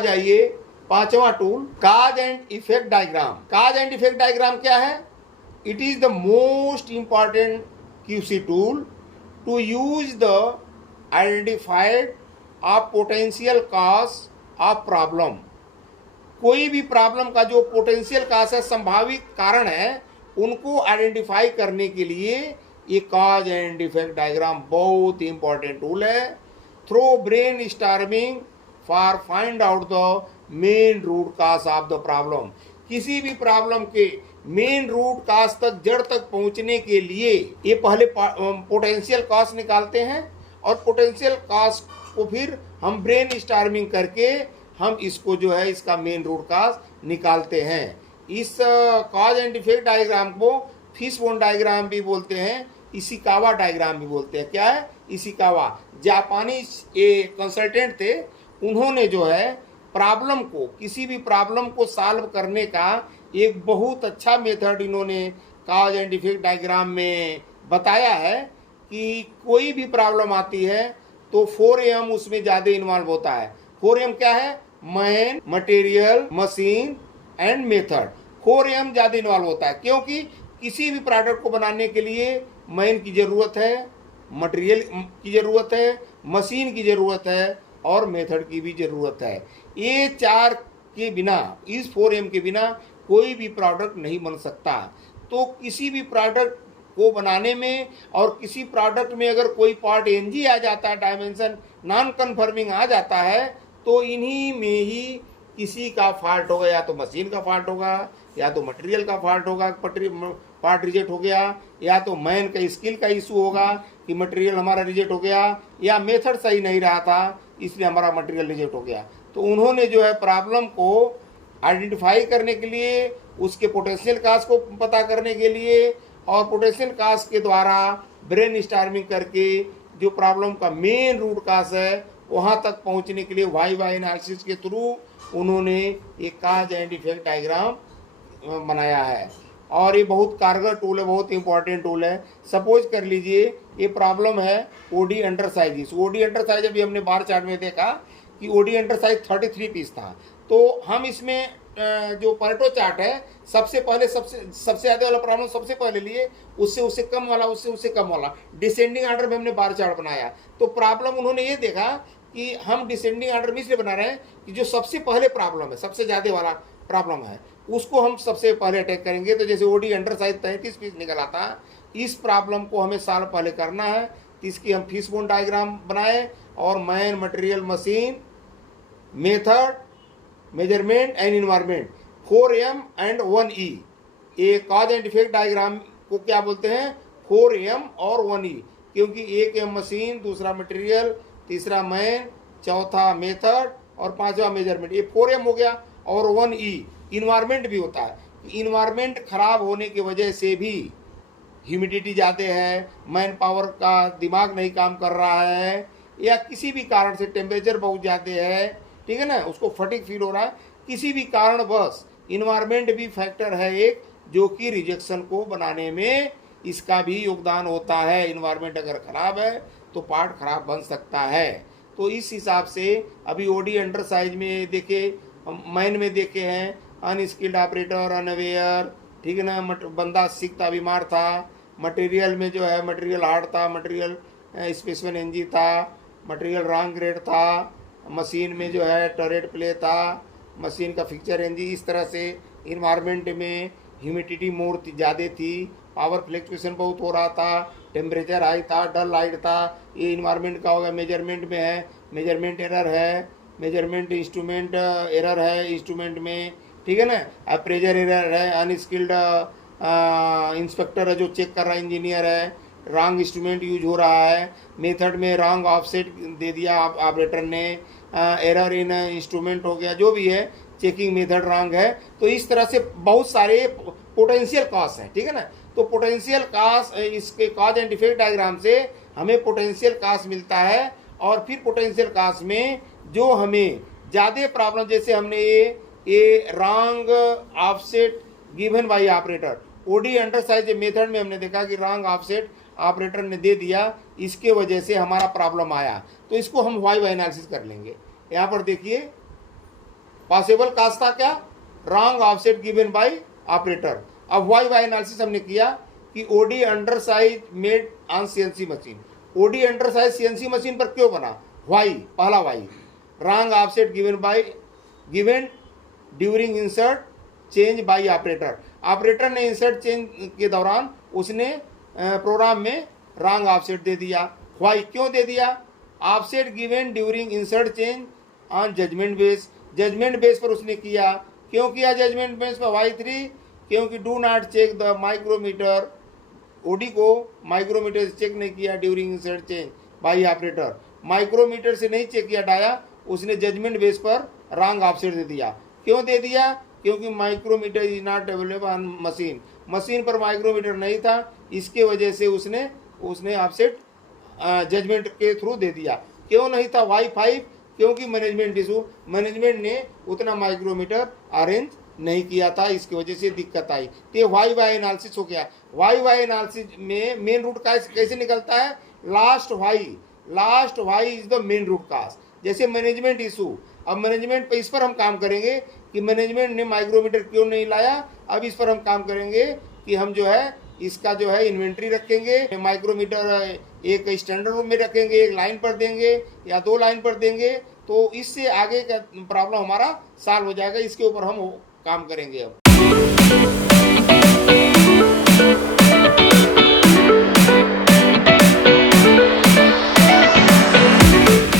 जाइए, पांचवा tool cause and effect diagram. Cause and effect diagram क्या है? It is the most important QC tool to use the identified of potential cause of problem. कोई भी problem का जो potential cause है, संभावित कारण है, उनको आइडेंटिफाई करने के लिए ये कॉज एंड इफेक्ट डायग्राम बहुत इंपॉर्टेंट टूल है। Through brainstorming for find out the main root cause of the problem. किसी भी प्रॉब्लम के मेन रूट कॉज तक, जड़ तक पहुंचने के लिए ये पहले पोटेंशियल कॉज निकालते हैं और पोटेंशियल कॉज को फिर हम ब्रेन स्टॉर्मिंग करके हम इसको जो है इसका मेन रूट कॉज निकालते हैं। इस कॉज एंड इफेक्ट डायग्राम को फिशबोन डायग्राम भी बोलते हैं, इशिकावा डायग्राम भी बोलते हैं। क्या है? इशिकावा जापानी ये कंसल्टेंट थे, उन्होंने जो है प्रॉब्लम को, किसी भी प्रॉब्लम को सॉल्व करने का एक बहुत अच्छा मेथड इन्होंने कॉज एंड इफेक्ट डायग्राम में बताया है कि कोई भी प्रॉब्लम आती है तो 4M उसमें ज़्यादा इन्वॉल्व होता है। 4M क्या है? Man, material, machine and method. 4M ज़्यादा इन्वॉल्व होता है क्योंकि किसी भी प्रोडक्ट को बनाने के लिए मैन की ज़रूरत है, मटेरियल की ज़रूरत है, मशीन की ज़रूरत है और मेथड की भी ज़रूरत है। ये चार के बिना, इस 4M के बिना कोई भी प्रोडक्ट नहीं बन सकता। तो किसी भी प्रोडक्ट को बनाने में और किसी प्रोडक्ट में अगर कोई पार्ट NG आ जाता है, डायमेंशन नॉन कन्फर्मिंग आ जाता है, तो इन्हीं में ही किसी का फॉल्ट होगा। या तो मशीन का फॉल्ट होगा, या तो मटेरियल का फॉल्ट होगा, पार्ट रिजेक्ट हो गया, या तो मैन का स्किल का इशू होगा कि मटेरियल हमारा रिजेक्ट हो गया, या मेथड सही नहीं रहा था इसलिए हमारा मटेरियल रिजेक्ट हो गया। तो उन्होंने जो है प्रॉब्लम को आइडेंटिफाई करने के लिए, उसके पोटेंशियल कॉज को पता करने के लिए और पोटेंशियल कॉज के द्वारा ब्रेन स्टॉर्मिंग करके जो प्रॉब्लम का मेन रूट कॉज है वहाँ तक पहुँचने के लिए वाई एनालिसिस के थ्रू उन्होंने एक कॉज एंड इफेक्ट डायग्राम बनाया है। और ये बहुत कारगर टूल है, बहुत इंपॉर्टेंट टूल है। सपोज कर लीजिए ये प्रॉब्लम है OD under size. OD under size अभी हमने बार चार्ट में देखा कि OD अंडर साइज 33 पीस था। तो हम इसमें जो परेटो चार्ट है, सबसे पहले सबसे ज़्यादा वाला प्रॉब्लम सबसे पहले लिए, उससे कम वाला, उससे कम वाला, डिसेंडिंग ऑर्डर में हमने बार चार्ट बनाया। तो प्रॉब्लम उन्होंने ये देखा कि हम डिसेंडिंग ऑर्डर में इसलिए बना रहे हैं कि जो सबसे पहले प्रॉब्लम है, सबसे ज़्यादा वाला प्रॉब्लम है, उसको हम सबसे पहले अटैक करेंगे। तो जैसे OD अंडर साइज 33 पीस निकला था, इस प्रॉब्लम को हमें साल पहले करना है। इसकी हम फिशबोन डायग्राम बनाए और man, material, machine, method, measurement and environment, 4M and 1E। ये कॉज एंड इफेक्ट डायग्राम को क्या बोलते हैं? 4M और 1E, क्योंकि 1M मशीन, दूसरा मटेरियल, तीसरा मैन, चौथा मेथड और पांचवा मेजरमेंट। ये 4M हो गया। और 1E इन्वायरमेंट भी होता है। इन्वायरमेंट खराब होने की वजह से भी, ह्यूमिडिटी ज़्यादा है, मैन पावर का दिमाग नहीं काम कर रहा है, या किसी भी कारण से टेम्परेचर बहुत ज़्यादा है, ठीक है ना, उसको फटीग फील हो रहा है, किसी भी कारण बस इन्वायरमेंट भी फैक्टर है एक, जो कि रिजेक्शन को बनाने में इसका भी योगदान होता है। इन्वायरमेंट अगर ख़राब है तो पार्ट खराब बन सकता है। तो इस हिसाब से अभी OD अंडर साइज में देखे, मैन में देखे हैं अनस्किल्ड ऑपरेटर, अनअवेयर, ठीक है ना, बंदा सिक था, बीमार था। मटेरियल में जो है मटेरियल हार्ड था, मटेरियल स्पेसिफिक NG था, मटेरियल रॉन्ग ग्रेड था। मशीन में जो है टरेट प्ले था, मशीन का फिक्चर NG। इस तरह से इन्वायरमेंट में ह्यूमिडिटी मोर ज़्यादा थी, पावर फ्लक्चुएशन बहुत हो रहा था, टेम्परेचर हाई था, डल लाइट था। ये इन्वायरमेंट का होगा। मेजरमेंट में है, मेजरमेंट एरर है, मेजरमेंट इंस्ट्रूमेंट एरर है इंस्ट्रूमेंट में, ठीक है ना, प्रेशर एरर है, अनस्किल्ड इंस्पेक्टर है जो चेक कर रहा है, इंजीनियर है, रॉन्ग इंस्ट्रूमेंट यूज हो रहा है, मेथड में रॉन्ग ऑफसेट दे दिया ऑपरेटर ने, एरर इन इंस्ट्रूमेंट हो गया, जो भी है, चेकिंग मेथड रॉन्ग है। तो इस तरह से बहुत सारे पोटेंशियल कॉज हैं, ठीक है ना। तो पोटेंशियल कॉज, इसके कॉज एंड इफेक्ट डायग्राम से हमें पोटेंशियल कॉज मिलता है। और फिर पोटेंशियल कॉज में जो हमें ज़्यादा प्रॉब्लम, जैसे हमने ये wrong offset given by operator, OD under size method में हमने देखा कि रॉन्ग ऑफसेट ऑपरेटर ने दे दिया, इसके वजह से हमारा प्रॉब्लम आया। तो इसको हम वाई एनालिसिस कर लेंगे। यहाँ पर देखिए पॉसिबल काज था क्या, wrong offset given by operator. अब वाई वाई एनालिसिस हमने किया कि OD under size made on CNC machine. OD under size CNC machine पर क्यों बना, वाई, पहला why, wrong offset given during insert change by operator. Operator ने insert change के दौरान उसने प्रोग्राम में रॉन्ग ऑफसेट दे दिया। वाई, क्यों दे दिया, offset given during insert change on judgement base. Judgement base पर उसने किया। क्यों किया जजमेंट बेस पर, Y3, क्योंकि do not check the micrometer, OD को माइक्रोमीटर से चेक नहीं किया during insert change by operator. Micrometer से नहीं चेक किया डाया, उसने जजमेंट बेस पर रॉन्ग ऑफसेट दे दिया। क्यों दे दिया, क्योंकि micrometer is not available on machine, machine पर माइक्रोमीटर नहीं था, इसके वजह से उसने ऑफसेट जजमेंट के थ्रू दे दिया। क्यों नहीं था Y5, क्योंकि मैनेजमेंट इशू, मैनेजमेंट ने उतना माइक्रोमीटर अरेंज नहीं किया था, इसकी वजह से दिक्कत आई। तो ये वाई वाई एनालिसिस हो गया। वाई वाई एनालिसिस में मेन रूट कैसे निकलता है, last why is the main root cause. जैसे मैनेजमेंट इशू, अब मैनेजमेंट पे इस पर हम काम करेंगे कि मैनेजमेंट ने माइक्रोमीटर क्यों नहीं लाया। अब इस पर हम काम करेंगे कि हम जो है इसका जो है इन्वेंट्री रखेंगे, माइक्रोमीटर एक स्टैंडर्ड रूम में रखेंगे, एक लाइन पर देंगे या 2 लाइन पर देंगे, तो इससे आगे का प्रॉब्लम हमारा सॉल्व हो जाएगा। इसके ऊपर हम काम करेंगे अब।